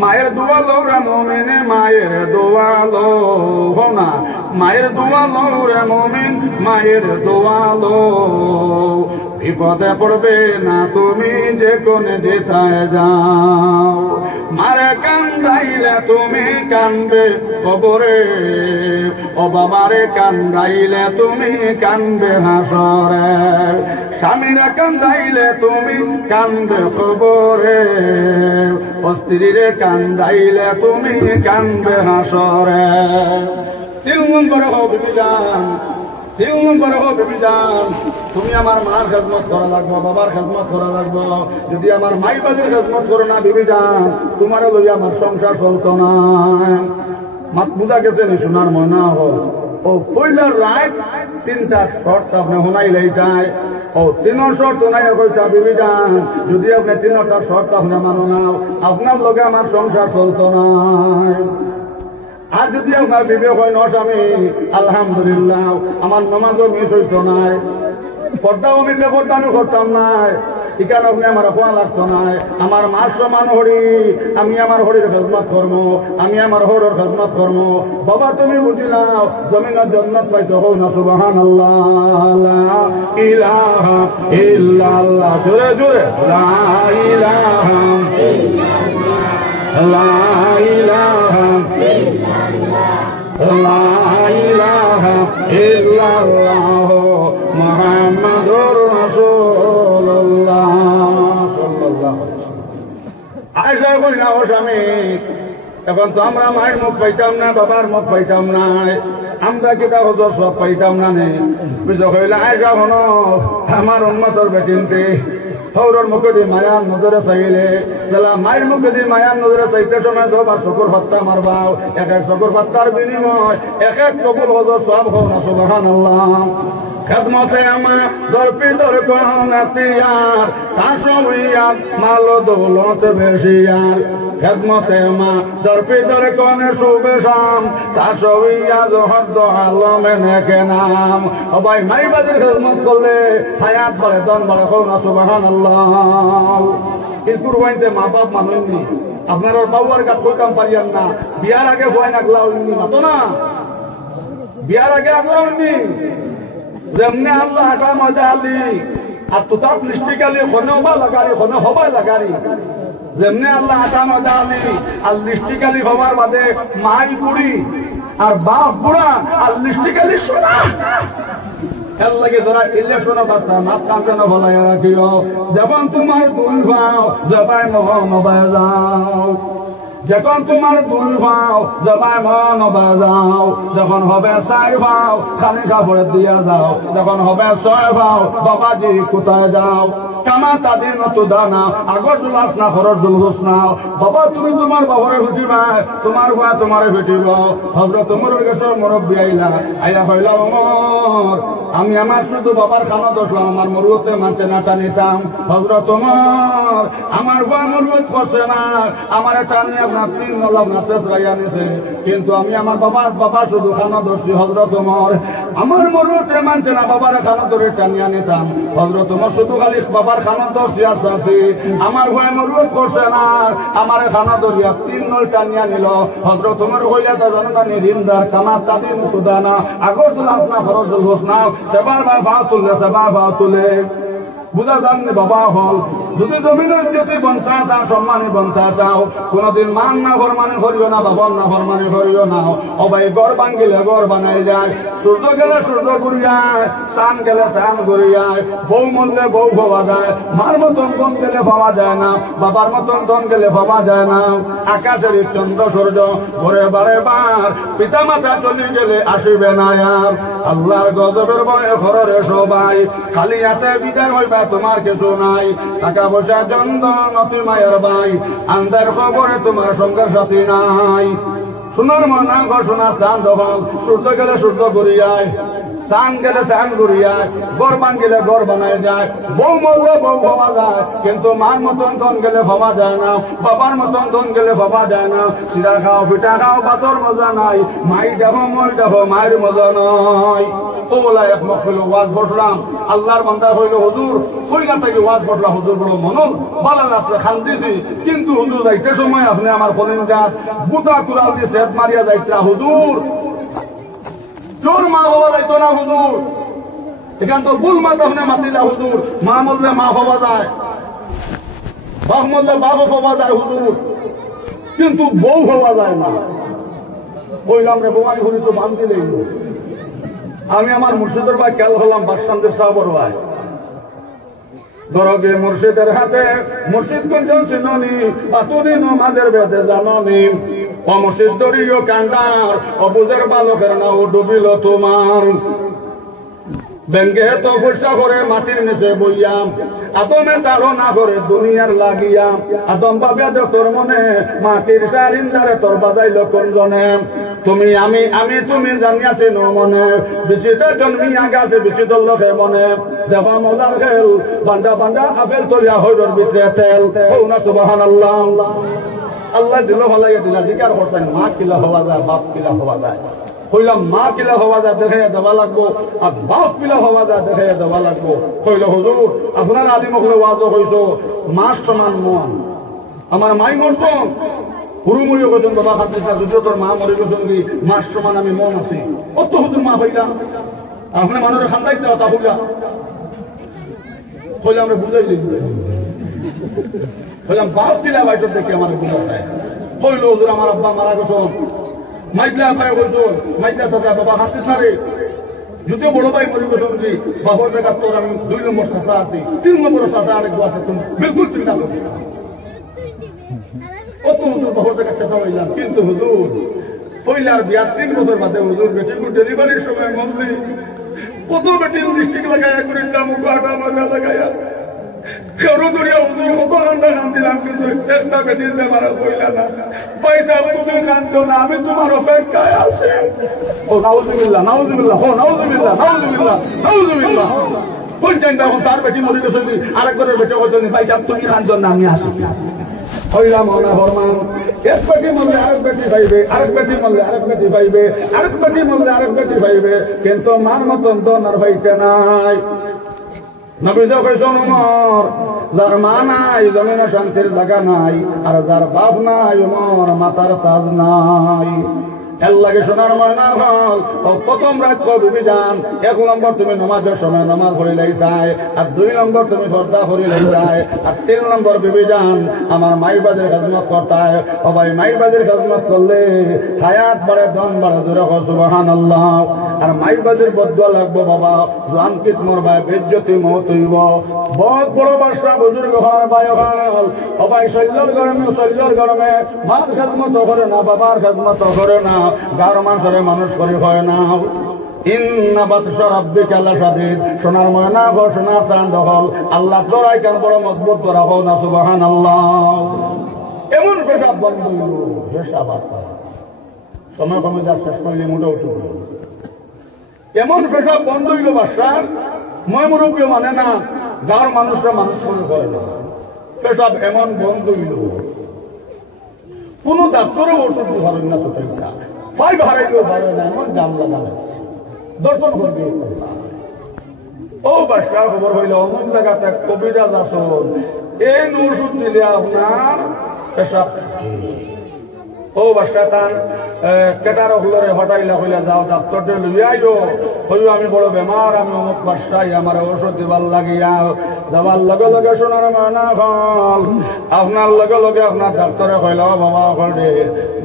মায়ের দোয়া লৌরে মুমিনে মায়ের দোয়া লো না মায়ের দোয়া লৌরে মুমিন মায়ের দোয়া লো বিপদে পড়বে না তুমি যে কোনে যেথায় যাও মারে কান্দাইলে তুমি কানবে কবরে ও বাবারে কান্দাইলে তুমি কানবে হাসরে স্বামীরা কান্দাইলে তুমি কানবে কবরে ও স্ত্রীরে কান্দাইলে তুমি কানবে হাসরে 3 নম্বর হবে বিধান 3 নম্বর হবে বিধান তুমি আমার মার খেদমত করা লাগবে বাবার খেদমত করা লাগবে যদি আমার মাই বাবার খেদমত করো না বিবিধান তোমারও লই আমার সংসার চলতো না মাত বুঝা গেছে নি সোনার ময়না হল ও পয়লার রাইট 3টা শর্ত আপনি শুনাইলেই যায় ও 3 শর্ত নাই কইতা বিবিধান যদি আপনি 3টা শর্ত আপনি মানো না আপনার লগে আমার সংসার চলতো না আর যদি আপনার বিবেক হয় না স্বামী আলহামদুলিল্লাহ আমার নামাজও মিস হইতো নাই পর্দাও আমি বেপর্দানো করতাম নাই এখানে আপনি আমার খোয়া লাগতো নাই আমার মার সমান হরি আমি আমার হরির খেদমত করবো আমি আমার হরের খেদমত করবো বাবা তুমি বুঝিলাও জমিনের জান্নাত পাইছো হও না সুবহানাল্লাহ ইলাহা ইল্লাল্লাহ জোরে জোরে লা ইলাহা লা ইলাহা লা ইলাহা ইল্লাল্লাহ মুহাম্মাদুর রাসূলুল্লাহ সাল্লাল্লাহু আলাইহি ওয়াসাল্লাম আয়েশা বললেন ও স্বামী এখন তো আমরা মায়ের মুখ পাইতাম না বাবার মুখ পাইতাম না আমরা কিতা হতো সব পাইতাম না নে বুঝো হইলে আয়েশা হনো আমার উম্মতের বেটিনতে হৌরর মুখে দিয়ে মায়ার নজরে চাইলে মায়ের মুখে দিয়ে মায়ার নজরে চাইতে সময় সব আর চকুর পাত্তা মারবাও এক এক চকুর পাত্তার বিনিময় এক এক কবুল হজর সব হও না সুবহানাল্লাহ খেদমতে আমার দরপি দর কোনাতিয়ার তাসমিয়ার মাল দৌলত বেশিয়ার খেদমতে মা দরপি দর কোনে শুভেশাম তাসমিয়া জহদ আলমে নেকে নাম ও ভাই মাই বাজির খেদমত করলে হায়াত বাড়ে দন বাড়ে হও না সুবহানাল্লাহ এই কুরবানিতে মা বাপ মানুষনি আপনার বাবার কাছে কই কাম পারিয়ান না বিয়ার আগে হয় না আগলাউনি মাতো না বিয়ার আগে আগলাউনি যেমনি আল্লাহ হাটা মজা আলি আর তো তার লিস্টিকালি খনে হবা লাগারি খনে হবাই লাগারি যেমনি আল্লাহ হাটা মজা আলি আর লিস্টিকালি হবার বাদে মাই বুড়ি আর বাপ বুড়া আর লিস্টিকালি শোনা এর লাগে ধরা ইলেকশনে বাস্তা নাক কাঁচে না বলাই রাখিও যখন তোমার দুল ভাও জবাই মহানবায় যাও যখন তোমার দুল ভাও জবাই মহানবায় যখন হবে 4 ভাও খালি কাপড় দিয়া যাও যখন হবে 6 ভাও বাবাজি কোথায় যাও কামা তাদের নতো দানা আগর জুলাস না খরচ জুলহুস নাও বাবা তুমি তোমার বাবরে হুটিবা তোমার ভাই তোমারে ভেটিব হযরত ওমর গেছর মুরব্বি আইলা কইলা ওমর আমি আমার শুধু বাবার খানা দোষলাম আমার মরুতে মানছে না টানিতাম হযরত ওমর আমার ভাই মরুত করছে না আমার টানি আপনার 3 নলাম না শেষ গাইয়া নিছে কিন্তু আমি আমার বাবা শুধু খানা দোষছি হযরত ওমর আমার মরুতে মানছে না বাবার খানা ধরে টানিয়া নিতাম হযরত ওমর শুধু খালি বাবার খানা দোষছি আছে আমার ভাই মরুত করছে না আমার খানা ধরিয়া 3 নল টানিয়া নিল হযরত ওমর হইয়া তা জানা নি রিমদার কামা তাদিন তুদানা আগর জুলাস না খরচ জুলহুস নাও সেবার বা তুলে বুঝা জাননি বাবা হল যদি জমিনের যদি বন্তা চাও সম্মানী বন্তা চাও কোনদিন মান না ফরমানি করিও না বাবার না ফরমানি করিও না ও ভাই গড় ভাঙ্গিলে গড় বানাই যায় সূর্য গেলে সূর্য ঘুরিয়ায় চান গেলে চান ঘুরিয়ায় বউ মরলে বউ পাওয়া যায় মার মতন ধন গেলে পাওয়া যায় না বাবার মতন ধন গেলে পাওয়া যায় না আকাশের চন্দ্র সূর্য ঘরে বারে বার পিতা মাতা চলে গেলে আসিবে না আর আল্লাহর গজবের ভয়ে ঘরে সবাই খালি হাতে বিদায় হইবা তোমার কিছু নাই টাকা পয়সা জন্দন অতি মায়ের ভাই আন্দার খবরে তোমার সঙ্গের সাথী নাই সোনার মনা ঘর সোনার চাঁদ যখন সূর্য গেলে সূর্য ঘুরিয়ায় সান গেলে সান করিয়া গড় বান গেলে গড় বানায় যায়, বউ মরলে বউ ভাবা যায়, কিন্তু মার মতন ধন গেলে ভাবা যায় না, বাবার মতন ধন গেলে ভাবা যায় না। সিরা খাও পিঠা খাও বাতর মজা নাই, মাই ডাবো মই ডাবো মায়ের মজা নাই। ওলা এক মহফিল ওয়াজ বসলাম, আল্লাহর বান্দা হইল হুজুর কইলা থেকে ওয়াজ বসলাম, হুজুর বড় মনন বালা লাগছে খান্দিছি, কিন্তু হুজুর যাইতে সময় আপনি আমার কলিনজাত বুতা কুড়াল দিয়ে সেট মারিয়া যাইতরা হুজুর, তোর মা বাবা যাইতো না হুজুর, এখান তো ভুল মাত আপনি মাতিলা হুজুর, মা মরলে মা হওয়া যায়, বাপ মরলে বাবা হওয়া যায় হুজুর, কিন্তু বউ হওয়া যায় না। কইলাম রে বোমাই ঘুরি তো বান্ধি লইল। আমি আমার মুর্শিদের ভাই খেয়াল হলাম বাসকান্দের সাহবর ভাই দরগে মুর্শিদের হাতে, মুর্শিদ কোনজন চিননি পাতুনি নমাজের বেদে জাননি, অমুর্শিদ দরিও কান্ডার অবুজের বালকের নাও ডুবিল তোমার। ব্যাঙ্গে তো ফুসা করে মাটির নিচে বইয়াম, আদমে তারও না করে দুনিয়ার লাগিয়া, আদম বাবিয়া তোর মনে মাটির সারিন্দারে তোর বাজাইল কোন জনে। তুমি আমি আমি তুমি জানিয়াছি ন মনে, বিচিতে জন্মিয়া গেছে বিচিত লোকে মনে, দেবা মজার খেল বান্ডা বান্ডা আপেল তলিয়া হইর ভিতরে তেল। হৌ না সুবহানাল্লাহ। আল্লাহ দিল ভালো দিলা জিকার করছেন, মা কিলা হওয়া যায় বাপ কিলা হওয়া যায়। কইলাম মা কিলা হওয়া যায় দেখাইয়া দেওয়া লাগবো, আর বাপ কিলা হওয়া যায় দেখাইয়া দেওয়া লাগবো। কইল হুজুর আপনার আলিম হলে ওয়াজ হইছ মাস সমান মন, আমার মাই মরছন হুরুমুড়ি গেছেন বাবা খাতিস না, যদিও তোর মা মরে গেছেন কি মাস সমান আমি মন আছি। কত হুজুর মা হইলাম আপনি মানুষের খান্দাইতে তা হইলা। কইলাম রে বুঝাই লিখব, কইলাম বাপ কিলা বাইট দেখে আমার বুঝা চায়। কইল হুজুর আমার আব্বা মারা গেছেন, মাইতলা পায় গেছেন, মাইতলা সাথে বাবা খাতিস না রে, যদিও বড় ভাই মরে গেছেন কি বাবার জায়গা তোর আমি 2 নম্বর চাষা আছি, 3 নম্বর চাষা আরেক আছে, তুমি বিলকুল চিন্তা করছি না। কত হুজুর বাবার জায়গা চাষা হইলাম, কিন্তু হুজুর পয়লার বিয়ার 3 বছর বাদে হুজুর বেটির ডেলিভারির সময় মন্ত্রী কত বেটির লিস্টিক লাগাইয়া করিলাম, মুখাটা মাথা লাগাইয়া কেউ দরিয়া হুজুর কত ঘন্টা কান্দিলাম, কিন্তু একটা বেটির বেমারা হইলা না। পয়সা তুমি কান্দো না, আমি তোমার অপেক্ষায় আছি। ও নাউজুবিল্লাহ নাউজুবিল্লাহ, ও নাউজুবিল্লাহ নাউজুবিল্লাহ নাউজুবিল্লাহ। কোন টাইমটা এখন তার বেটি মরে গেছে, আরেকজনের বেটি হয়েছে, ভাই যাব তুমি কান্দো না, আমি আসি। হইলাম না হরমান, এক বেটি মরলে আরেক বেটি পাইবে, আরেক বেটি মরলে আরেক বেটি পাইবে, আরেক বেটি মরলে আরেক বেটি পাইবে, কিন্তু মার মতন তো আর পাইতে নাই। নবীজ কইছেন উমর, যার মা নাই জমিনে শান্তির জায়গা নাই, আর যার বাপ নাই উমর মাতার তাজ নাই। এর লাগে শোনার ময়না হল ও প্রথম রাত বিবি যান, 1 নম্বর তুমি নামাজের সময় নামাজ পড়িলেই যায়, আর 2 নম্বর তুমি সর্দা করিলেই যায়, আর 3 নম্বর বিবি যান আমার মাইবাদের খেদমত করতায়। ও ভাই মাইবাদের খেদমত করলে হায়াত বাড়ে ধন বাড়ে, জোরে কও সুবহানাল্লাহ। আর মাইবাদের বদুয়া লাগবো বাবা, জানকিত মরবা বেজ্জতি মত হইব। বহুত বড় বাসা বুজুর্গ হওয়ার ভাই হল, ও ভাই শৈল্যর গরমে মার খেদমত করে না, বাবার খেদমত করে না, গাঁর মানুষের মানুষ করে হয় না। ইন্না বাতশা রাব্বিকা লাশাদীদ, সোনার ময়না গো সোনার চাঁদ হল, আল্লাহ দরাই কেন বড় মজবুত করা হোক না সুবহানাল্লাহ। এমন পেশাব বন্ধ হইল, পেশাব সময় কমে যা শেষ করলে মুঠে উঠল, এমন পেশাব বন্ধ হইল বাসার মই মুরব্বী মানে না, গাঁর মানুষরা মানুষ করে করে না, পেশাব এমন বন্ধ হইল কোন ডাক্তারও ওষুধ ধরেন না, ছোটা ফাইভ হারাইলেও ভালো না, এমন জাম লাগাচ্ছে দর্শন করবে। ও বাসা খবর হইল অমুক জায়গাতে কবিরাজ আসন, এই ওষুধ দিলে আপনার পেশাব। ও বাসা তার কেটার হলরে হটাইলা হইলা যাও ডাক্তারটা লইয়া আইও, হইও আমি বড় বেমার, আমি অমুক বাসাই আমার ওষুধ দিবার লাগিয়া যাবার লগে লগে শোনার মানা হল, আপনার লগে লগে আপনার ডাক্তারে কইলা বাবা হলে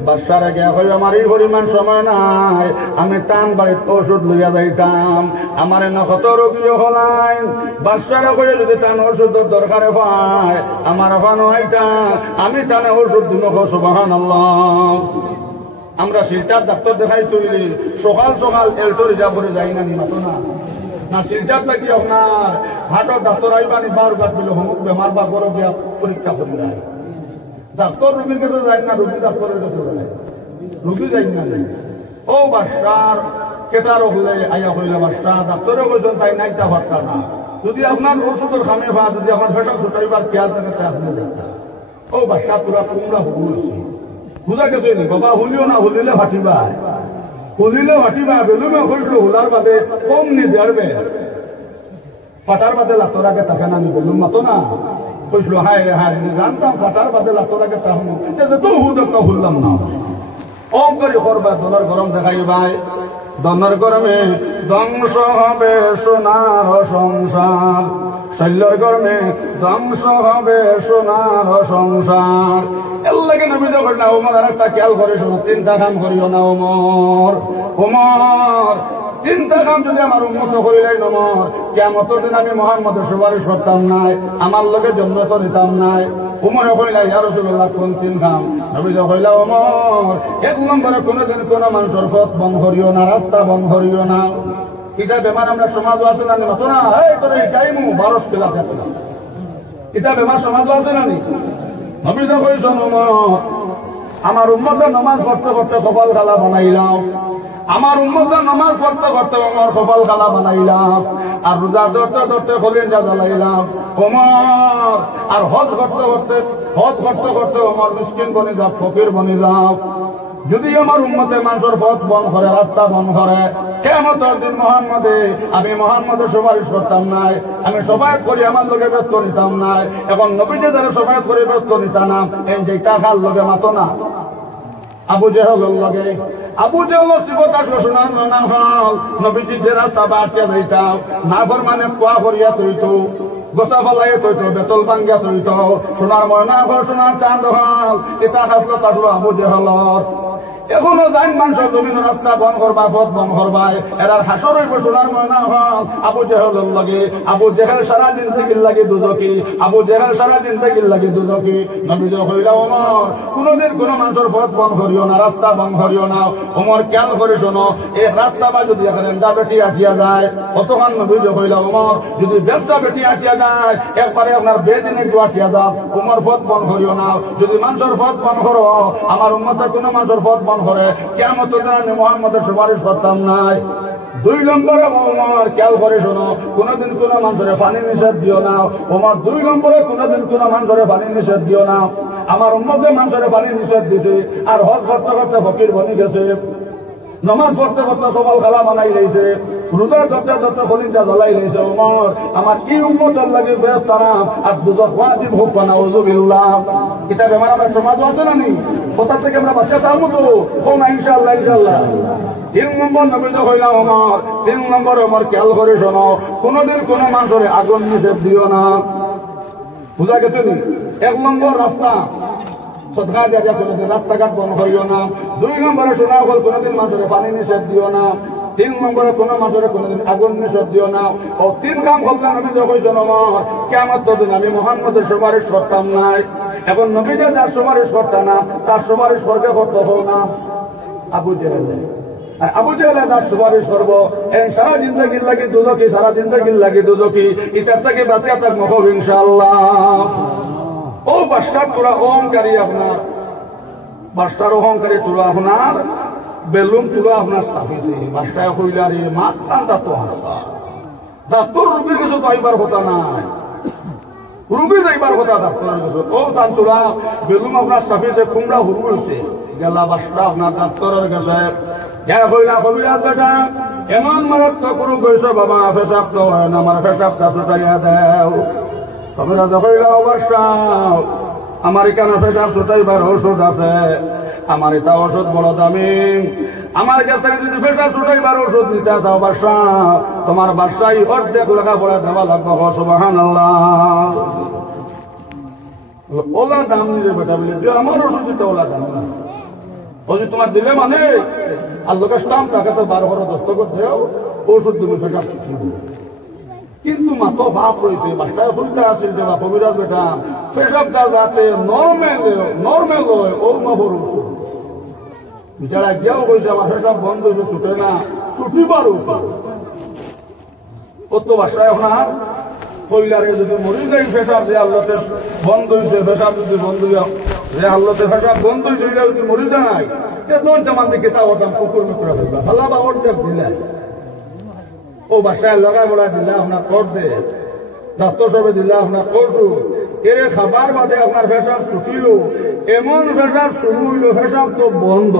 বাসার আগে হইল আমার এই পরিমাণ সময় নাই, আমি টান বাড়িতে ওষুধ লইয়া যাইতাম, আমার এনে কত রোগীও হলাইন, বাসারে কইলে যদি টান ওষুধের দরকারে পায় আমার ফানো আইতাম, আমি টানে ওষুধ দিব। সুবহানাল্লাহ। আমরা শিলচার ডাক্তার দেখাই তৈরি সকাল সকাল এলটো রিজার্ভ করে যাই না, নিমাতো না না শিলচার লাগি আপনার হাটর ডাক্তার আইবানি বার বাদ দিল হমুক বেমার বা গরম দিয়া পরীক্ষা করি যায়, ডাক্তার রুগীর কাছে যায় না, রুগী ডাক্তারের কাছে যায়, রুগী যাই না। ও বাসার কেটার হলে আইয়া হইলে বাসটা ডাক্তারে কইছেন তাই নাইটা হরতা না যদি আপনার ওষুধের খামে পা যদি আপনার ফেসা ছুটাইবার খেয়াল থাকে তাই আপনি দেখতেন ও বাসটা তোরা কুমড়া হুলছি বুঝা গেছে নি বাবা হুলিও না হুলিলে ফাটিবা হুলিলে ফাটিবা বেলুমে হইছিল হুলার বাদে কম নি দেড়বে ফাটার বাদে লাতর আগে থাকে না নি বেলুম মাতো না কইছিল হায় রে হায় যদি জানতাম ফাটার বাদে লাতর আগে তাহলে তো হুদরটা হুললাম না ওম করে করবা দলার গরম দেখাই ভাই দনের গরমে ধ্বংস হবে সোনার সংসার শৈল্যর গরমে ধ্বংস হবে সোনার সংসার এর লাগে নবী যখন না ওমর আর একটা খেয়াল করে শোনো তিনটা কাম করিও না ওমর ওমর তিনটা কাম যদি আমার উন্নত করিলাই নমর কিয়ামতের দিন আমি মুহাম্মদের সুপারিশ করতাম নাই আমার লোকে জন্ম তো দিতাম নাই উমরে কইলা ইয়া রাসূলুল্লাহ কোন তিন কাম নবী কইলা ওমর এক নম্বরে কোনদিন কোন মানুষের পথ বন্ধ করিও না রাস্তা বন্ধ করিও না এটা বেমার আমরা সমাজ আছে না মতো না এই তোর এই টাইমু 12 পেলা থাকে এটা বেমার সমাজ আছে না নি নবী কইছেন ওমর আমার উম্মতের নামাজ পড়তে পড়তে কপাল খালা বানাইলাম আমার উম্মতের নামাজ পড়তে পড়তে আমার কপাল খালা বানাইলাম আর রোজা ধরতে ধরতে কলিজা জ্বালাইলাম ওমর আর হজ করতে করতে আমার মিসকিন বনে যাও ফকির বনে যাও যদি আমার উম্মতের মানুষের পথ বন্ধ করে রাস্তা বন্ধ করে কিয়ামতের দিন আমি মুহাম্মদের সুপারিশ করতাম নাই আমি সবাইত করি আমার লোকে ব্যস্ত নিতাম নাই এখন নবীজি যারা সবাইত করে ব্যস্ত নিতাম না এই যে টাকার লোকে মাতো না আবু জেহেলের লগে আবু জেহেলের সিফত শোনার না হল নবীজি যে রাস্তা বাঁচিয়া যাইতাম না মানে কোয়া করিয়া তৈতো গোসা ফলাই তৈতো বেতল ভাঙ্গিয়া তৈতো সোনার ময়না ঘর সোনার চাঁদ হল এটা থাকলো আবু জেহেলর এখনো যাই মানুষের জমিন রাস্তা বন করবা পথ বন করবাই এরার হাসর হইব সোনার ময়না হল আবু জেহেলের লাগে আবু জেহেল সারা জিন্দেগির লাগে দুজকি আবু জেহেল সারা জিন্দেগির লাগে দুজকি নবী কইলা ওমর কোনদিন কোন মানুষের পথ বন করিও না রাস্তা বন করিও না ওমর খেয়াল করে শোনো এই রাস্তা বা যদি এখানে বেটি আঠিয়া যায় কতক্ষণ নবী কইলা ওমর যদি ব্যবসা বেটি আঠিয়া যায় একবারে আপনার বেদিনে আঠিয়া যাও ওমর পথ বন করিও না যদি মানুষের পথ বন করো আমার উম্মতের কোন মানুষের পথ বন করে কিয়ামতের দিন আমি মুহাম্মদের সুপারিশ করতাম নাই 2 নম্বরে ওমর খেয়াল করে শোনো কোনদিন কোন মানুষের পানি নিষেধ দিও না ওমর 2 নম্বরে কোনদিন কোন মানুষের পানি নিষেধ দিও না আমার উম্মতের মানুষের পানি নিষেধ দিছে আর হজ করতে করতে ফকির বনি গেছে নমাজ পড়তে পড়তে সকাল খালা বানাই রয়েছে রোজা ধরতে ধরতে খলিজা জ্বালাই রয়েছে ওমর আমার কি উম্মতের লাগে ব্যস্ত না আর দুজক ওয়াজিব হোক না উযুবিল্লাহ এটা বেমার আমরা সমাজ আছে না নি কোথা থেকে আমরা বাচ্চা চাবো তো কোন ইনশাআল্লাহ 3 নম্বর নবী কইলা ওমর 3 নম্বর ওমর খেয়াল করে শোনো কোনদিন কোন মানুষের আগুন নিষেধ দিও না বুঝা গেছে নি 1 নম্বর রাস্তা সদকা দিয়া কোনদিন রাস্তাঘাট বন্ধ করিও না 2 নম্বরে শোনা হল কোনদিন মানুষের পানি নিষেধ দিও না 3 নম্বরে কোন মানুষের কোনদিন আগুন নিষেধ দিও না ও 3 কাম করলাম নবী কইছেন ওমর কিয়ামতের দিন আমি মুহাম্মদের সুপারিশ করতাম নাই এখন নবী যে যার সুপারিশ করতা না তার সুপারিশ করতে হল না আবু জেহেল তার সুপারিশ করবো সারা জিন্দগির লাগে দুজকি সারা জিন্দগির লাগে দুজকি এটার থেকে বাঁচিয়া থাকবো হোক ইনশাআল্লাহ ও বাদশার তোরা অহংকারী আপনার বাদশার অহংকারী তোরা আপনার বেলুন তোরা আপনার সাফিসে বাদশায় কইলার মাথান তা তো হাসা ডাক্তর রুগী কিছু তো আইবার কথা নাই রুগী যাইবার কথা ডাক্তারের কাছে ও তান তোরা বেলুন আপনার সাফিসে কুমড়া হুরু হয়েছে গেলা বাদশা আপনার ডাক্তারের কাছে কবিরাজ বেটা এমন মারাত্মক রোগ হয়েছে বাবা পেশাব তো হয় না আমার পেশাবটা ছুটাইয়া দেও কবিরাজ কইলা অবশ্য আমার এখানে পেশাব ছুটাইবার ওষুধ আছে আমার এটা ওষুধ বড় দামি আমার কাছে যদি পেশাব ছুটাইবার ওষুধ নিতে চাও অবশ্য তোমার বাসায় অর্ধেক লেখাপড়া দেওয়া লাগবে সুবহানাল্লাহ ওলা দাম নিলে বেটা বলে যে আমার ওষুধ দিতে ওলা দাম না ও যে তোমার দিলে মানে আল্লাহকে স্টাম্প তাকে তো 12 দস্তখত দেও ওষুধ তুমি পেশাব ছুটিয়ে কিন্তু মাতো বাপ রয়েছে বাসায় ফুলতে আসছিল যে কবিরাজ বেটা পেশাবটা যাতে নর্মেল হয় ও মাবর ওষুধ বিচারা গিয়াও কইছে আমার পেশাব বন্ধ হয়েছে ছুটে না ছুটিবার ওষুধ ও তো বাসায় আপনার কইলারে যদি মরি যাই পেশাব যে আল্লাহতে বন্ধ হয়েছে পেশাব যদি বন্ধ হইয়া যে আল্লাহতে পেশাব বন্ধ হয়েছে যদি মরি যায় তেমন জামান দিকে তা ওটাম কুকুর মুকুরা বলবা ভালো বা ওর দেব দিলে ও বাসায় লগা বড়া দিলে আপনার কর দে ডাক্তার সবে দিলে আপনার করছু এর খাবার বাদে আপনার পেশাব ছুটিল এমন পেশাব শুরু হইল পেশাব তো বন্ধ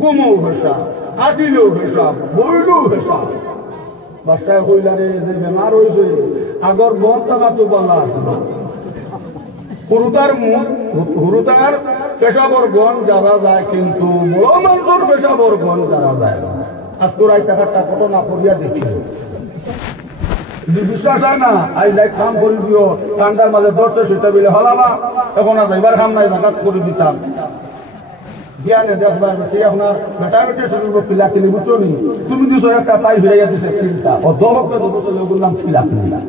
গুমও পেশাব আটিলেও পেশাব বইলেও পেশাব বাসায় কইলারে যে বেমার হয়েছে আগর বন টাকা তো বলা আছে হুরুতার পেশাবর গণ যারা যায় কিন্তু বড় মানুষের পেশাবর গণ যারা যায় না আজকে রায় টাকাটা কত না করিয়া দেখছিল বিশ্বাস হয় না আই লাইক কাম করে দিও ঠান্ডার মাঝে 10টা সেটা বিলে হলাবা এখন আর যাইবার কাম নাই জাকাত করে দিতাম জ্ঞানে দেখবার বেশি আপনার মেটামেটি শুরু পিলা কিনি বুঝছো নি তুমি দিছো একটা তাই ফিরাইয়া দিছে চিন্তা ও দহকে চলে বললাম খিলা কিনা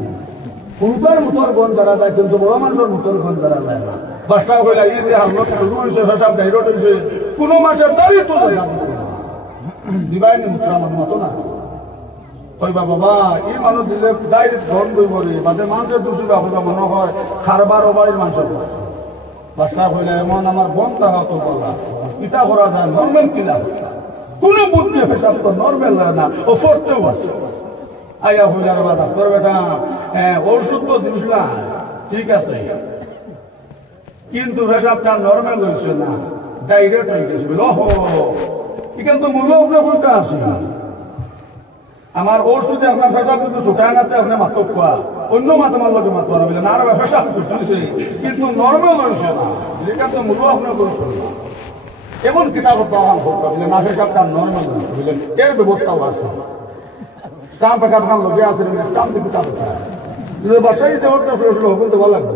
উল্টার মুতর গণ যারা যায় কিন্তু বড় মানুষের মুতর গণ যারা যায় না বাসটা হইলা এই যে হামলত শুরু হয়েছে হিসাব ডাইরট হয়েছে কোনো মাসে দাঁড়িয়ে তো দিবাই নি মুত্রা আমার মতো না কইবা বাবা এই মানুষ দিলে ডাইরেক্ট ঘন বই বলি বাদে মানুষের দোষী বা হইবা মনে হয় খারবার ও বাড়ির মানুষের বাসটা হইলে এমন আমার বন থাকা তো বলা ইটা করা যায় নর্মাল কিলা কোনো বুদ্ধি হিসাব তো নর্মাল না ও ফোরতেও আছে আয়া হইলার বা ডাক্তার বেটা ওষুধ তো দিস না ঠিক আছে কিন্তু হিসাবটা নর্মাল হয়েছে না ডাইরেক্ট হয়ে গেছে এখান তো মূল্য আপনার বলতে আসে আমার ওষুধে আপনার ফেসাব কিন্তু শুকায় নাতে আপনি মাত্র খোয়া অন্য মাথা মারলো মাত্র বলে না আর ফেসাব ছুটছে কিন্তু নর্মাল হয়েছে না এখান তো মূল্য আপনার বলছে এমন কিতাব পাওয়ান করতে বলে না ফেসাবটা নর্মাল বুঝলেন এর ব্যবস্থাও আছে স্টাম্প একটা ভাঙ লোকে আছে স্টাম্প দিতে বাসায় যে ওটা বলতে ভালো লাগবে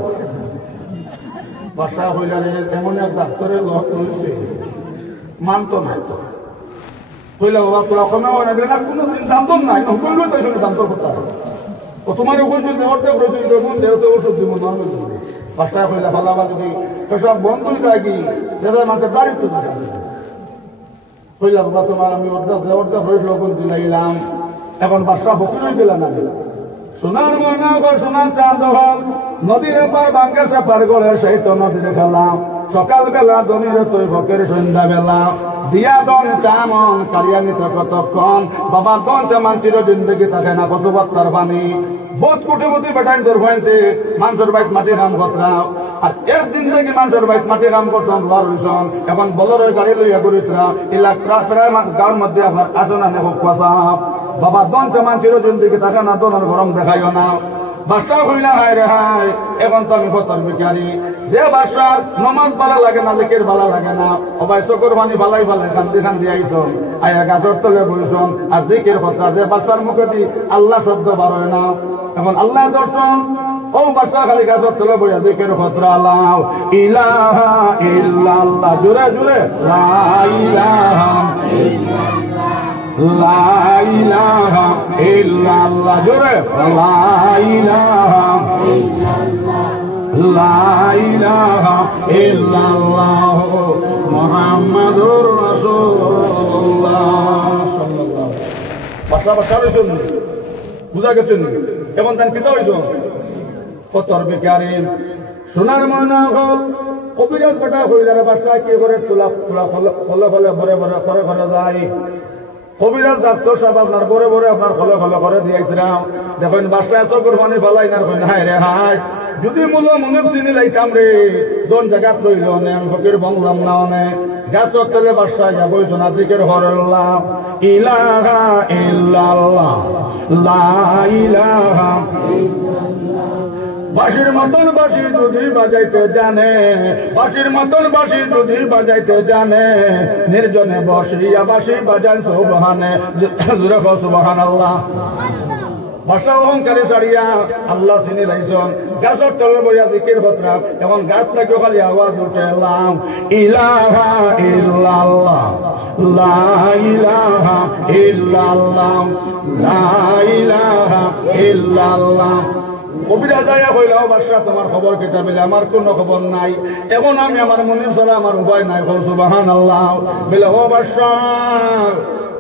বাসা হইলে এমন এক ডাক্তারের লক রয়েছে মানতো না তো হইলে বাবা তোরা কমেও না কোনোদিন দান্তর নাই করলেও তাই সঙ্গে দান্তর করতে হবে ও তোমার ওষুধ দেওয়ারতে ওষুধ দেখুন দেহতে ওষুধ দিব নর্মাল দিব বাসায় হইলে ভালো আবার যদি সব বন্ধ হয়ে যায় কি যাদের মানুষের দাঁড়িয়ে হইলে বাবা তোমার আমি অর্ধা হয়েছিল ওষুধ দিলাম এখন বাসা বকুল হয়ে গেলাম আমি সোনার ময়না সোনার চাঁদ হল নদীর পার বাঙ্গেছে পার করে সেই তো নদীর খেলাম সকালবেলা দনির তুই ভকের সন্ধ্যা বেলা দিয়া দন চামন কালিয়া নিতে কতক্ষণ বাবা দন চামান চিরজিন্দগি থাকে না কত বাত্তার পানি বোধ কুটিমতি বেটাইন তোর ভাইতে মানুষের বাইক মাটি রাম কতরাও আর একদিন থেকে মানুষের বাইক মাটি রাম করতাম লোয়ার হইছন এখন বলরের গাড়ি লইয়া করিতরা ইলা প্রায় গাঁর মধ্যে আপনার আসনা নেব কুয়াশাপ বাবা দন চামান চিরজিন্দগি থাকে না দনের গরম দেখাইও না বাসা হইলা হায় রে হায় এখন তো আমি ফতর বিকারি যে বাসার নমাজ ভালো লাগে না জিকির ভালো লাগে না অবাই চকুর পানি ভালাই ভালে খান্দি খান্দি আইসন আয়া গাছর তলে বইছন আর জিকির কথা যে বাসার মুখে দি আল্লাহ শব্দ বার হয় না এখন আল্লাহ দর্শন ও বাসা খালি গাছর তলে বইয়া জিকির খতরা আল্লাহ ইলাহা ইল্লাল্লাহ জুড়ে জুড়ে লা ইলাহা লা ইলাহা ইল্লাল্লাহ জোরে লা ইলাহা লা ইলাহা ইল্লাল্লাহ মুহাম্মাদুর রাসূলুল্লাহ সাল্লাল্লাহু বাসা বাসা হইছেন বুঝা গেছেন এবং তান কিতা হইছেন ফতর বেকারিন সোনার ময়না হল কবিরাজ বেটা হইলারে বাসা কি করে তোলা তোলা ফলে ফলে ভরে ভরে ঘরে ঘরে যায় কবিরাজ ডাক্তার সাহেব আপনার বড় বড় আপনার ফলে ফলে করে দিয়েছিলাম দেখেন বাসায় চকুর পানি ফেলাই না হায় রে হায় যদি মূল্য মনে চিনি লাইতাম রে দন জায়গা রইল আমি ফকির বংলাম না অনেক গাছর তেলে বাসায় যাবো সোনাদিকের হরল্লাহ ইলাহা ইল্লাল্লাহ লা ইলাহা বাঁশির মতন বাঁশি যদি বাজাইতে জানে বাঁশির মতন বাঁশি যদি বাজাইতে জানে নির্জনে বসিয়া বাঁশি বাজান সুবহানে সুবহানাল্লাহ ভাষা অহংকারে ছাড়িয়া আল্লাহ চিনি লাইছন গাছর তলে বইয়া জিকির হতরা এখন গাছ থেকে খালি আওয়াজ উঠেলাম ইলাহা ইল্লাল্লাহ লা ইলাহা ইল্লাল্লাহ লা ইলাহা ইল্লাল্লাহ কবিরা যাইয়া কইলাও বাদশা তোমার খবর কেটা বলে আমার কোনো খবর নাই এখন আমি আমার মনির ছাড়া আমার উপায় নাই সুবহানাল্লাহ বলে ও বাদশা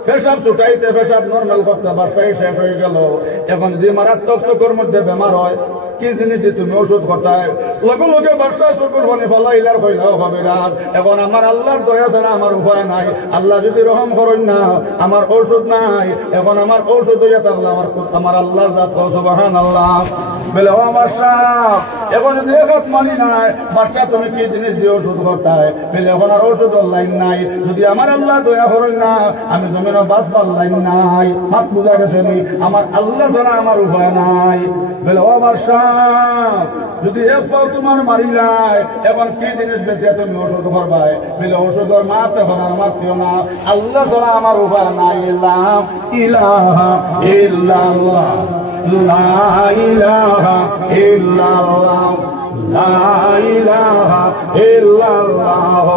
পেশাব ছুটাইতে পেশাব নর্মাল করতে বাসায় শেষ হয়ে গেল এখন যদি মারাত্মক চোখের মধ্যে বেমার হয় কি জিনিস যে তুমি ওষুধ খটায় লগে লগে বাদশাহ চকুর পানি ফলাইলার কইলাও হবে রাত। এখন আমার আল্লাহর দয়া ছাড়া আমার উপায় নাই। আল্লাহ যদি রহম করেন না, আমার ঔষধ নাই। এখন আমার ঔষধ হইয়া থাকলে আমার আল্লাহর জাত সুবহানাল্লাহ। বলে ও বাদশাহ, এখন যদি এক মানি নাই, বাদশাহ তুমি কি জিনিস দিয়ে ওষুধ করতে? বলে এখন আর ঔষধ লাইন নাই। যদি আমার আল্লাহ দয়া করেন না, আমি জমিনও বাঁচবার লাইন নাই। হাত বুঝা গেছে নি, আমার আল্লাহ ছাড়া আমার উপায় নাই। বলে ও বাদশাহ, যদি এক পাও তোমার মারিলাই, এখন কি জিনিস বেশি তুমি ওষুধ করবাই? বলে ওষুধের মাত এখন আর মাতিও না, আল্লাহ ছাড়া আমার উপায় নাই। ইলাহা ইল্লাল্লাহ, লা ইলাহা ইল্লাল্লাহ, লা ইলাহা ইল্লাল্লাহ,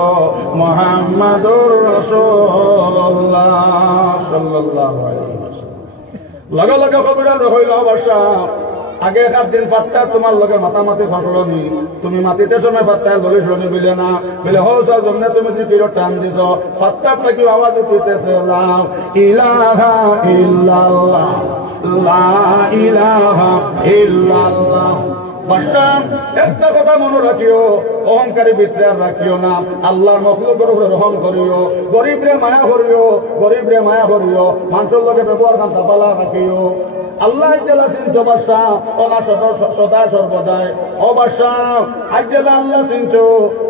মুহাম্মাদুর রাসূলুল্লাহ সাল্লাল্লাহু আলাইহি ওয়াসাল্লাম। লগা লগা কবিরা হইল বাদশাহ, আগে 7 দিন পাত্তা তোমার লগে মাতামাতি ফসলনি, তুমি মাটিতে সময় পাত্তা ধরিস লনি বিলে না। বলে হৌসা জমনে তুমি যে কিলো টান দিছ, পাত্তা থাকি আওয়াজ উঠিতেছে লা ইলাহা ইল্লাল্লাহ, লা ইলাহা ইল্লাল্লাহ। বাদশাহ একটা কথা মনে রাখিও, অহংকারী ভিতরে আর রাখিও না। আল্লাহর মখলুকের উপরে রহম করিও, গরিবরে মায়া করিও, গরিবরে মায়া করিও, মানুষের লগে ব্যবহার কান্তা পালা রাখিও। আল্লাহ জেলা চিনছ বাদশাহ, ওলা সদা সর্বদাই। ও বাদশাহ, আজ জেলা আল্লাহ চিনছ,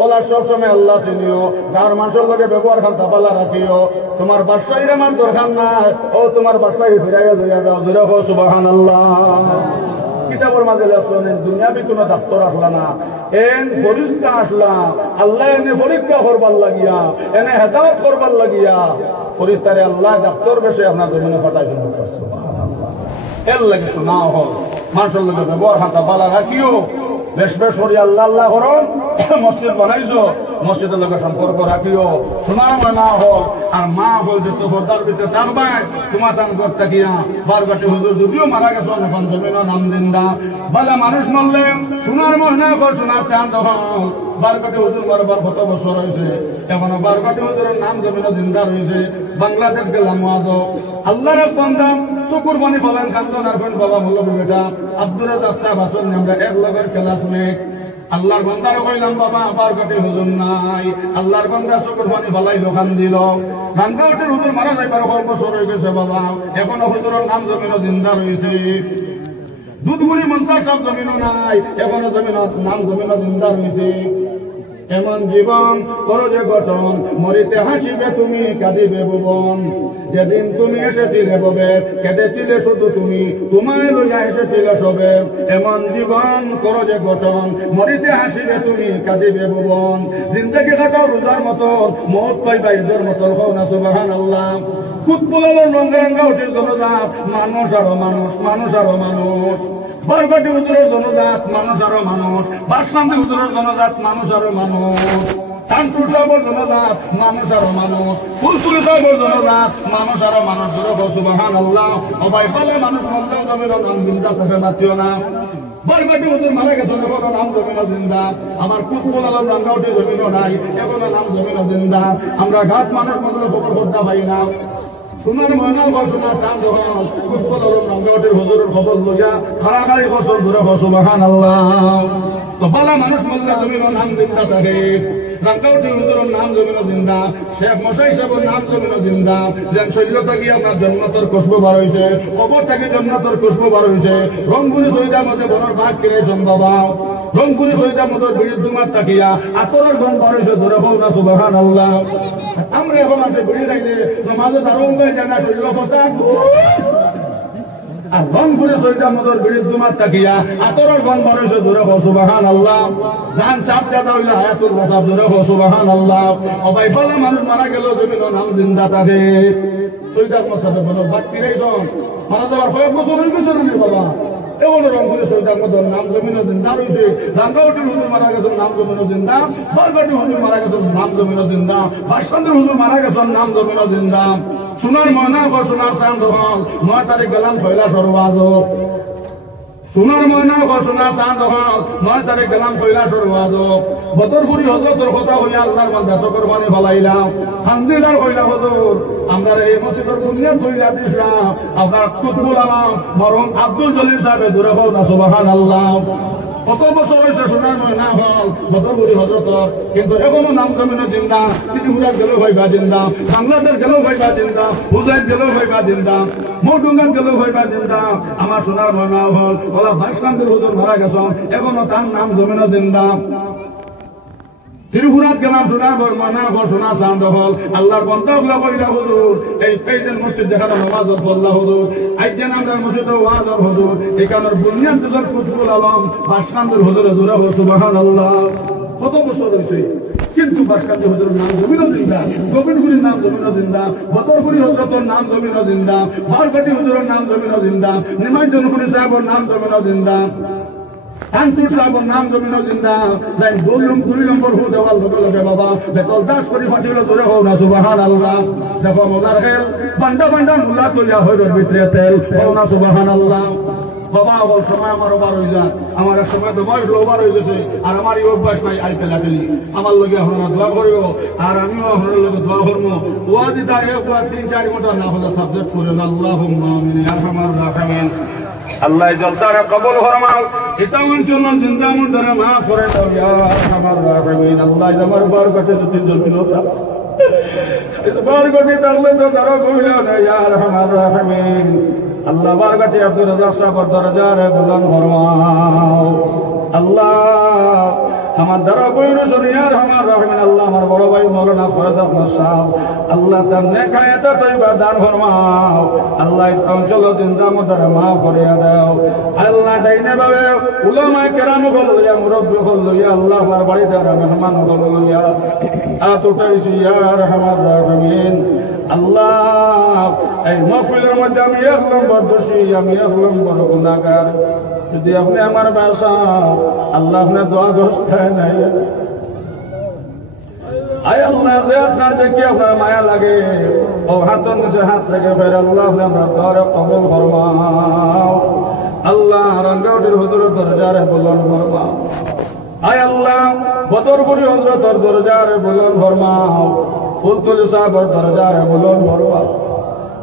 ওলা সবসময় আল্লাহ চিনিও। গাঁর মানুষের লগে ব্যবহার কান্তা পালা রাখিও। তোমার বাদশাহীর আমার দরকার নাই, ও তোমার বাদশাহী ফিরাইয়া লইয়া যাও। জোরে হো সুবহানাল্লাহ। কিতাবের মাঝে লেখছেন, দুনিয়াবি কোন ডাক্তার আসলা না, এন ফরিস্তা আসলা। আল্লাহ এনে পরীক্ষা করবার লাগিয়া, এনে হেদায়েত করবার লাগিয়া ফরিস্তারে আল্লাহ ডাক্তার বেশে আপনার জমিনে পাঠাইছেন। এর লাগে শোনা হল, মানুষের লোকের ব্যবহার হাতা পালা রাখিও। বেশ বেশ করি আল্লাহ আল্লাহ করো, মসজিদ বানাইছো, মসজিদের লোকের সম্পর্ক রাখিও। শোনার না হল আর মা হল যে তো পর্দার ভিতরে থাকবাই, তোমার তার ঘর থাকিয়া বারবাটি হুজুর যদিও মারা গেছো, এখন জমিনও নাম দিন্দা। বালা মানুষ মরলে শোনার মহিনা কর, শোনার চাঁদ হল। বারবাটি হুজুর মারবার কত বছর হয়েছে, এখনো বারবাটি হুজুরের নাম জমিনও জিন্দা রয়েছে। বাংলাদেশ গেলাম আল্লাহর বান্দা চকুর পানি ফলান কান্দন আর বাবা মূল্য বেটা আব্দুল রাজ্জাক সাহেব আসেন, আমরা এক লগের ক্লাসমেট। আল্লাহর বান্দারে কইলাম বাবা আবার কাটে হুজুর নাই। আল্লাহর বান্দা চকুর পানি ফলাই দোকান দিল। রান্দাউটের হুজুর মারা যাইবার কয়েক বছর হয়ে গেছে বাবা, এখনো হুজুরের নাম জমিনও জিন্দা রয়েছে। দুধগুড়ি মন্ত্র সব জমিনও নাই, এখনো নাম জমিনও জিন্দা রয়েছে। এমন জীবন করো যে গঠন, মরিতে হাসিবে তুমি, কাঁদিবে ভুবন। যেদিন তুমি এসেছিলে ববে, কেঁদেছিলে শুধু তুমি, তোমায় লইয়া এসেছিলে সবে। এমন জীবন করো যে গঠন, মরিতে হাসিবে তুমি, কাঁদিবে ভুবন। জিন্দেগি কাটাও রোজার মতন, মত পাইবা ঈদের মতন, হও না সুবহানাল্লাহ। কুতবুলালের রঙে রঙা উঠিল জনজাত, মানুষ আরো মানুষ, মানুষ আরো মানুষ। বারবাটি হুজুরের জনজাত, মানুষ আরো মানুষ। বাসকান্দি হুজুরের জনজাত, মানুষ আরো মানুষ। টানটুর সাহেবের জনজাত, মানুষ আরো মানুষ। ফুলসুলি সাহেবের জনজাত, মানুষ আরো মানুষ। সুবহানাল্লাহ। অবাই পালে মানুষ মরলেও জমির নাম জিন্দা থাকে, মাতিও না। বারবাটি হুজুর মারা গেছে, এখনো নাম জমিনও জিন্দা। আমার কুতবুল আলম রাঙ্গাউটি জমিনও নাই, এখনো নাম জমিনও জিন্দা। আমরা ঘাট মানুষ মধ্যে খবর করতে পাই না। শোনার ময়না বা শোনার চাঁদ কুতবুল আলম রাঙ্গাউটির হুজুরের খবর লইয়া খাড়াখাড়ি বছর ধরে সুবহানাল্লাহ। তো বালা মানুষ মরলে জমিনও নাম জিন্দা থাকে। রাঙ্গাউটি হুজুরের নাম জমিনও জিন্দা, শেখ মশাই সাহেবের নাম জমিনও জিন্দা। যেন শৈল থাকি আপনার জন্মতর খুশবু বার হয়েছে, কবর থাকি জন্মতর খুশবু বার হয়েছে। রংপুরি শহীদার মধ্যে বড় ভাগ কিনেছেন বাবা। রংপুরি শহীদার মতো বিড়ির দুমার থাকিয়া আতরের গম বার হয়েছে, ধরে হোক না সুবহানাল্লাহ। আমরা এখন আছে বিড়ি থাকলে মাঝে তারও জানা শৈল পোশাক আর রংপুরে শহীদার মতো বিড়ির দুমার থাকিয়া আতরের গম বার হয়েছে, ধরে হোক সুবহানাল্লাহ। জান চাপ জাদা হইলে হায়াতুল বাসাব, ধরে হোক সুবহানাল্লাহ। অবাই পালা মানুষ মারা গেল, জমিনও নাম জিন্দা থাকে। শহীদার মশাবে কোনো বাকি রয়েছেন, মারা যাবার কয়েক বছর হয়ে গেছে না বাবা। এগুলো রংপুরে শহীদার মতো নাম জমিনও জিন্দা রয়েছে। রাঙ্গাউটির হুজুর মারা গেছেন, নাম জমিনও জিন্দা। বারবাটি হুজুর মারা গেছেন, নাম জমিনও জিন্দা। বাসকান্দির হুজুর মারা গেছেন, নাম জমিনও জিন্দা। সোনার ময়না ঘর, সোনার চাঁদ হল, 9 তারিখ গেলাম পয়লা সরবাজ। সোনার ময়না ঘর, সোনার চাঁদ হল, 9 তারিখ গেলাম পয়লা সরবাজ। বদরপুরি হজরতের কথা হইয়া আল্লাহর বান্দা চকর পানি ফলাইলাম। খান্দিলার হইলা হুজুর আমরা এই মসজিদের পুণ্যের হইলা দিছিলাম। আপনার কুতবুল আলম মরহুম আব্দুল জলিল সাহেব, দূরে হোক না সুবহানাল্লাহ। কত বছর হয়েছে সোনার ময়না হল বদরপুরি হজরতর, কিন্তু এখনো নাম জমিনে জিন্দা। ত্রিপুরার গেলেও ভাইবা জিন্দা, বাংলাদেশ গেলেও ভাইবা জিন্দা, হুজাইন গেলেও ভাইবা জিন্দা, মৌডুঙ্গান গেলেও ভাইবা জিন্দা। আমার সোনার ময়না হল ওলা ভাইসকান্তের হুজুর মারা গেছেন, এখনো তার নাম জমিনে জিন্দা। ত্রিপুরাত গেলাম সোনার ময়না হল, সোনা চাঁদ হল, আল্লাহর বন্ধা কইরা হুজুর এই পেজের মসজিদ যেখানে নমাজ পড়লা হুজুর, আইজেন আমরা মসজিদ ওয়াজ হুজুর, এখানের বুনিয়াদ দুজন কুতুবুল আলম ভাইসকান্তের হুজুরে জোরে হো সুবহানাল্লাহ। কত বছর হয়েছে, কিন্তু বাসকান্দি হুজুরের নাম জমিনও জিন্দা, গোবিন্দপুরীর নাম জমিনও জিন্দা, বদরপুরি হজরতের নাম জমিনও জিন্দা, বারকাটি হুজুরের নাম জমিনও জিন্দা, নিমাই জনপুরি সাহেবের নাম জমিনও জিন্দা, কানপুর সাহেবের নাম জমিনও জিন্দা। যাই বললুম 2 নম্বর হু দেওয়ার লগে লগে বাবা বেতল দাস করি ফাঁসিল ধরে হও না সুবহানাল্লাহ। দেখো মোলার হেল বান্ডা বান্ডা মুলা তৈয়া হইর ভিতরে তেল হও না সুবহানাল্লাহ। বাবা বল সময় আমার ওভার হয়ে যায়, আমার এক সময় তো বয়স ওভার হয়ে গেছে, আর আমার এই অভ্যাস নাই আই ঠেলাঠেলি। আমার লগে আপনারা দোয়া করিব, আর আমিও আপনার লগে দোয়া করবো। ওয়াজিটা 3-4 ঘন্টা না হলে সাবজেক্ট করেন। আল্লাহুম্মা আমিন ইয়া আরহামার রাহিমিন। আল্লাহ জলসারে কবুল ফরমাও, এটা অঞ্চল জিন্দা মুর্দারে মাফ করে দাও ইয়া আরহামার রাহিমিন। আল্লাহ আমার বরকতে যদি জমিনটা বরকতে থাকলে তো তারা কইলো না ইয়া আরহামার রাহিমিন। আল্লাহ বারকাতে আব্দুর রাজ্জাক সাহেবের দরজারে বুলন্দ ফরমাও। আল্লাহ আমার দ্বারা বইর শরিয়ার আমার রহমান। আল্লাহ আমার বড় ভাই মৌলানা ফয়জ আহমদ সাহেব, আল্লাহ তার নেক হায়াতে তয়্যিবা দান ফরমাও। আল্লাহ অঞ্চল জিন্দা মুর্দারে মাফ করিয়া দাও। আল্লাহ ডাইনে ভাবে উলামায়ে কেরাম হল লইয়া, মুরব্বী হল লইয়া, আল্লাহ আমার বাড়িতে মেহমান হল লইয়া আতটাইছি ইয়া আরহামার রাহিমিন। আল্লাহ এই মাহফিলের মধ্যে আমি 1 নম্বর দোষী, আমি 1 নম্বর গুনাহগার। যদি আপনি আমার বাসা আল্লাহ আপনার দোয়া গ্রস্ত নাই, আয় আল্লাহ যে আপনার দেখি আপনার মায়া লাগে, ও হাতের নিচে হাত রেখে ফের আল্লাহ আপনি আপনার দোয়ারে কবুল ফরমাও। আল্লাহ রঙ্গাউটির হুজুরের দরজারে বুলন্দ ফরমাও। আয় আল্লাহ বদরপুরি হযরতের দরজারে বুলন্দ ফরমাও, ফুলতলি সাহেবের দরজারে বুলন্দ ফরমাও।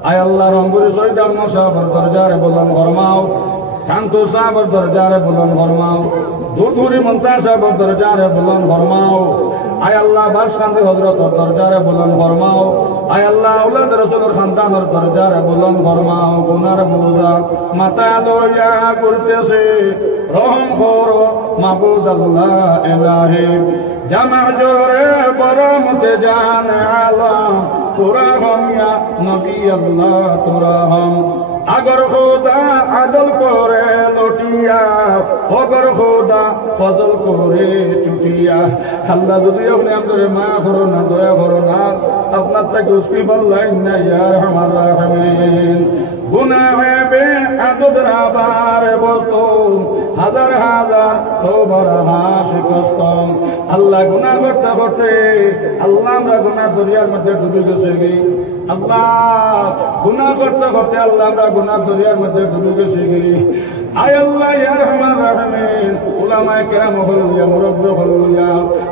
আয় আল্লাহ রংপুরি শহীদ আহমদ সাহেবের দরজারে বুলন্দ ফরমাও, কানপুর সাহেবের দরজারে বুলন্দ ফরমাও, দুধুরি মুনতাজ সাহেবের দরজারে বুলন্দ ফরমাও। আয় আল্লাহ বাসকান্দি হযরতের দরজারে বুলন্দ ফরমাও। আয় আল্লাহ আওলাদ রাসূলের খানদানের দরজারে বুলন্দ ফরমাও। গুনার বোঝা মাথায় লইয়া করতেছে, রহম করো মাবুদ আল্লাহ ইলাহি। জামা জোরে বরমতে জান আলম, তোরা হম ইয়া নবী আল্লাহ তোরা হম। আগর খোদা আদল করে লটিয়া, অগর খোদা ফজল করে চুটিয়া। আল্লাহ যদি আপনি আপনার মা করো না, দয়া করো না, আপনার তাকে উসকি বললাই না ইয়া আরহামার রাহিমিন। গুনাহে বে আদদ রাবার বস্তম, হাজার হাজার তোবার হাশিকস্তম। আল্লাহ গুনাহ করতে করতে আল্লাহ আমরা গুনাহ দরিয়ার মধ্যে ডুবে গেছি। আল্লাহ গুনাহ করতে করতে আল্লাহ আমরা গুনাহ দরিয়ার মধ্যে ডুবে গেছি। আয় আল্লাহ ইয়া রহমান রাহিমিন, উলামায়ে কেরাম হল লইয়া, মুরব্বী হল লইয়া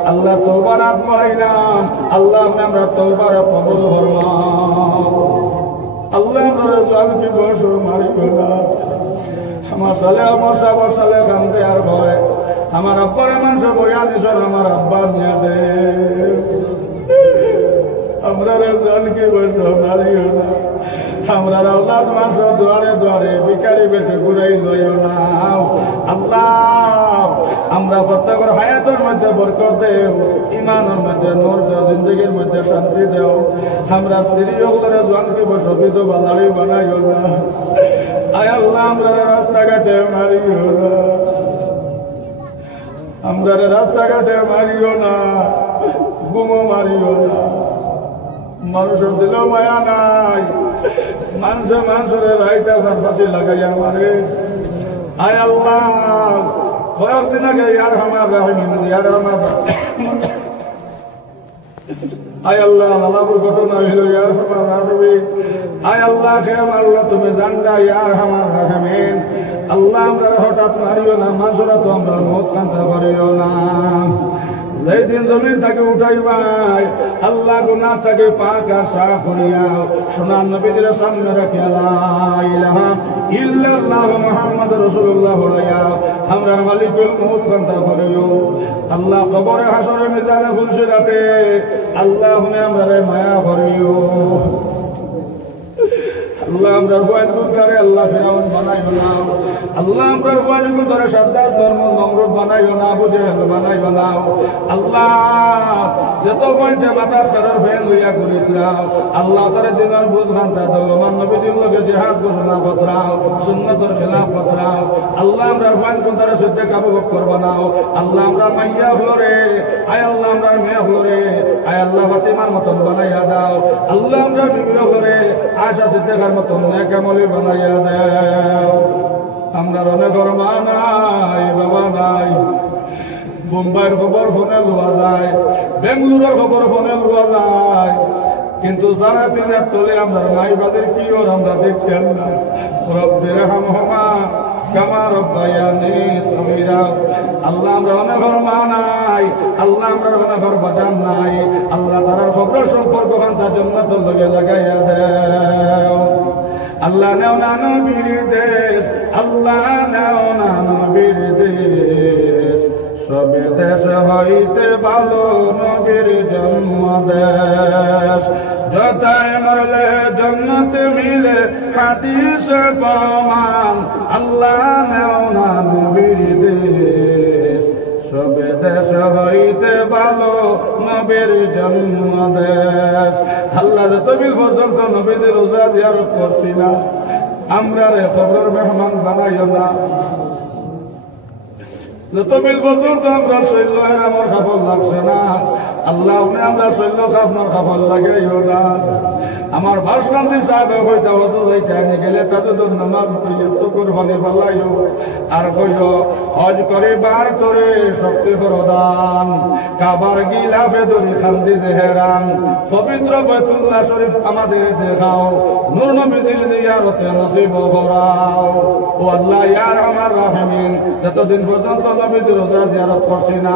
আল্লাহ তওবার হাত বাড়াইলাম। আল্লাহ আমরা তওবার কবুল ফরমাও। আল্লাহ আমরা জালকি বয়স মারিও না। আমার সালে আমার সাবার সালে কান্দে আর ভয়, আমার আব্বার মানুষ বইয়া দিছেন, আমার আব্বা নিয়া দে। আমরা জালকি বয়স মারিও না। আমরা আওলাদ মানুষ দুয়ারে দুয়ারে ভিখারি বেশে ঘুরাই লইও না। আল্লাহ আমরা প্রত্যেকের হায়াতের মধ্যে বরকত দেও, ইমানের মধ্যে নূর দেও, জিন্দগির মধ্যে শান্তি দেও। আমরা স্ত্রী হলরে জালকি বয়স বিধবা লাড়ি বানাইও না। আয় আল্লাহ আমরা রাস্তাঘাটে মারিও না, আমরা রাস্তাঘাটে মারিও না, গুমো মারিও না। মানুষের দিলেও মায়া নাই, মানুষের রাইতে ফাঁসি লাগাইয়া মারে। আয় আল্লাহ কয়েকদিন আগে ইয়ার আমার রাহিমিন, ইয়ার আমার আয় আল্লাহ আল্লাহর ঘটনা হইল ইয়ার আমার রাহিমিন। আয় আল্লাহ খেয়াম আল্লাহ তুমি জানগা ইয়ার আমার রাহিমিন। আল্লাহ আমরা হঠাৎ মারিও না, মানুষরা তো আমরা মত কান্তা করিও না। যেই দিন জমিন তাকে উঠাইবাই আল্লাহ গুনাহ তাকে পাক আর সাফ করিয়া সোনার নবীদের সামনে রাখিয়া লা ইলাহা ইল্লাল্লাহ মুহাম্মাদুর রাসূলুল্লাহ বলিয়া আমরার মালিকুল মউত কান্তা করিও আল্লাহ কবরে হাসরে মিজানে ফুলসিরাতে আল্লাহ আমরারে মায়া করিও আল্লাহ আমরার ফুয়াদ গুনকারে আল্লাহ ফিরাউন বানাইও না আল্লাহ আমরার ফুয়াদ গুনকারে সাদ্দাত ধর্ম নমরুদ বানাইও না আবু জেহেল বানাইও না আল্লাহ যত পয়েন্টে মাথার সারার ফ্যান লইয়া করেছিলাম আল্লাহ তারে দিনের বুঝ ভান্তা দাও আমার নবীজির লগে জিহাদ ঘোষণা কতরাও সুন্নতের খেলাফ কতরাও আল্লাহ আমরার ফুয়াদ গুনকারে সত্যি কাবু করবা নাও আল্লাহ আমরা মাইয়া হলরে আয় আল্লাহ আমরার মেয়ে হলরে আয় আল্লাহ ফাতিমার মতন বানাইয়া দাও আল্লাহ আমরা বিবি হলরে আশা সিদ্দিকার মতন নেক আমলি বানাইয়া দাও আমরা অনেক মা নাই বাবা নাই মুম্বাইয়ের খবর ফোনে লওয়া যায় বেঙ্গালুরুর খবর ফোনে লওয়া যায় কিন্তু যারা দিনের তলে আমরা মাই বাদের কি ওর আমরা দেখতেন না রব্বির হামহুমা কামা রব্বায়ানি সগীরা আল্লাহ আমরা অনেক মা নাই আল্লাহ আমরা অনেক বাজান নাই আল্লাহ তার খবর সম্পর্ক খান্তা জান্নাতের লগে লাগাইয়া দেও আল্লাহ নেও না নবীর দেশ আল্লাহ নেও না নবীর দেশ সব দেশ হইতে ভালো নবীর জন্ম দেশ যতায় মরলে জন্নত মিলে হাদিস প্রমাণ আল্লাহ নেও না নবীর দেশ সব দেশ হইতে ভালো নবীর জন্ম দেশ আল্লাহ তবিল পর্যন্ত নবীদের রোজা জিয়ারত করছি না আমরা রে খবর মেহমান বানাইও না যতবিল পর্যন্ত আমরা শৈল্য আমার খাফল লাগছে না আল্লাহ আমরা শৈল্য আপনার খাফল লাগাইও না আমার ভাষণান্তি সাহেব হইতে হতো যাইতে আনি গেলে তাদের নামাজ চকুর পানি ফেলাইও আর কইও হজ করে বার করে শক্তি প্রদান কাবার গিলাফে দড়ি খান্দি জেহেরান পবিত্র বাইতুল্লাহ শরীফ আমাদের দেখাও নূর নবীজির জিয়ারতে নসিব করাও ও আল্লাহ ইয়া রহমান রাহিমিন যতদিন পর্যন্ত নবীজির রোজা জিয়ারত করছি না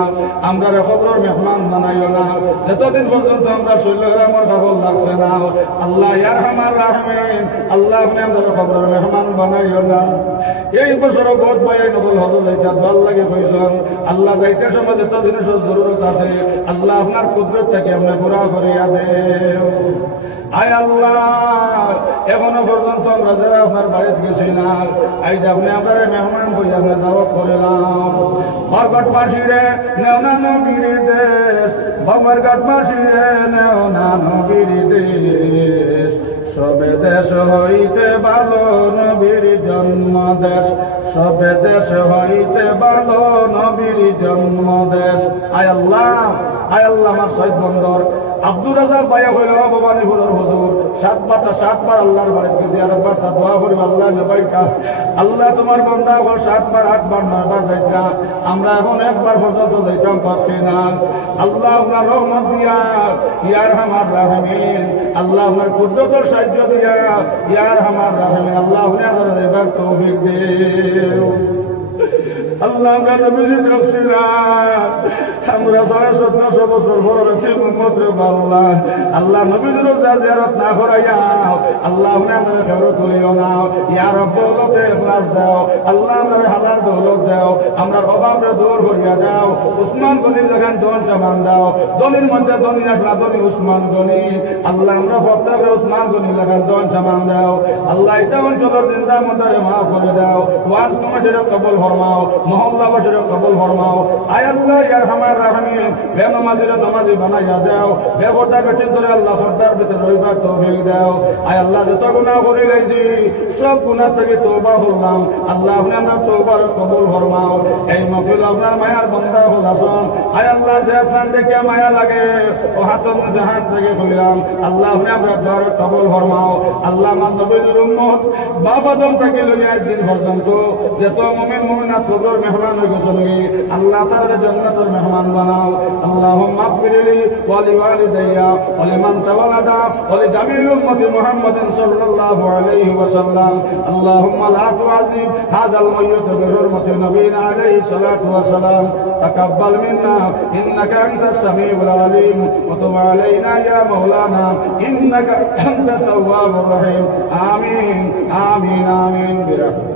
আমরা রে খবরের মেহমান বানাইও না যতদিন পর্যন্ত আমরা শৈলের আমার খবর লাগছে না আল্লাহ ইয়া রহমান রাহিমিন আল্লাহ আপনি আমাদের খবরের মেহমান বানাইও না এই বছর বহুত ভাই নকল হজ যাইতে দল লাগে কইছেন আল্লাহ যাইতে সময় যত জিনিসের জরুরত আছে আল্লাহ আপনার কুদরত থেকে আপনি পুরা করিয়া দেও আয় আল্লাহ এখনো পর্যন্ত আমরা যারা আপনার বাড়িতে গেছি না আজ আপনি আপনার মেহমান হয়ে আপনি দাওয়াত করিলাম বরগটবাসীরে নেও না নবীর দেশ বরগটবাসীরে নেও না নবীর দেশ সবে দেশ হইতে ভালো নবীর জন্ম দেশ সবে দেশ হইতে ভালো নবীর জন্ম দেশ আয় আল্লাহ আমার শহীদ বন্দর আব্দুর রাজাক ভাইয়া হইল ভবানীপুরের হুজুর সাতবার আল্লাহর বাড়িতে গেছি আর একবার তা দোয়া করি আল্লাহ নেবাইকা আল্লাহ তোমার বন্দা হল 7 বার 8 বার 9 বার যাইতা আমরা এখন একবার পর্যন্ত যাইতাম পারছি না আল্লাহ আপনার রহমত দিয়া ইয়া রহমান রাহিমিন আল্লাহ আপনার কুদরতের সাহায্য দিয়া ইয়া রহমান রাহিমিন আল্লাহ আপনি আমাদের এবার তৌফিক দেও আল্লাহ আমরা নবীজি দেখছিলাম আমরা 1400 বছর পরে তিন উম্মতের আল্লাহ আল্লাহ নবীজির রোজা জিয়ারত না করাইয়া আল্লাহ আপনি আমাদের খেরো তুলিও না ইয়া রব দৌলতে ইখলাস দাও আল্লাহ আমাদের হালাল দৌলত দাও আমরা অভাবরে দূর করিয়া দাও উসমান গনির লেখান দন জামান দাও দলির মধ্যে দনি আসলা দনি উসমান গনি আল্লাহ আমরা প্রত্যেকরে উসমান গনির লেখান দন জামান দাও আল্লাহ এটা অঞ্চলের চিন্তা মধ্যে মাফ করে দাও ওয়াজ কমিটির কবুল ফরমাও মহল্লাবাসীর কবুল ফরমাও আয় আল্লাহ ইয়া রহমান রাহিম বেনামাজির নামাজি বানাইয়া দাও বেগোটা বেঠিন ধরে আল্লাহ সর্দার ভিতরে রইবার তৌফিক দাও আয় আল্লাহ যত গুনাহ করে গেছি সব গুনাহ থেকে তওবা করলাম আল্লাহ আপনি আমরা তওবার কবুল ফরমাও এই মাহফিল আপনার মায়ার বান্দা হল আসন আয় আল্লাহ যে আপনার দেখে মায়া লাগে ও হাতন জাহান থেকে কইলাম আল্লাহ আপনি আমরা দোয়ার কবুল ফরমাও আল্লাহ আমার নবীর উম্মত বাপ আদম থেকে লইয়া দিন পর্যন্ত যত মুমিন মুমিনাত কবর মেহমান হয়ে গেছেন আল্লাহ তাআলা জান্নাতের মেহমান বানাও আল্লাহুম্মা গফিরলি ওয়া লিওয়ালিদাইয়া ওয়া লিমান তাওয়ালাদা ওয়া লিজামিল উম্মতি মুহাম্মাদিন সাল্লাল্লাহু আলাইহি ওয়াসাল্লাম আল্লাহুম্মা লা তুআযিব হাযাল মাইয়্যিত বিহুরমাতি নবিয়িনা আলাইহি সালাতু ওয়া সালাম তাকাব্বাল মিন্না ইন্নাকা আনতাস সামিউল আলিম ওয়া তুব আলাইনা ইয়া মাওলানা ইন্নাকা আনতাত তাওয়াবুর রহিম আমিন আমিন আমিন বিরাহমাতিকা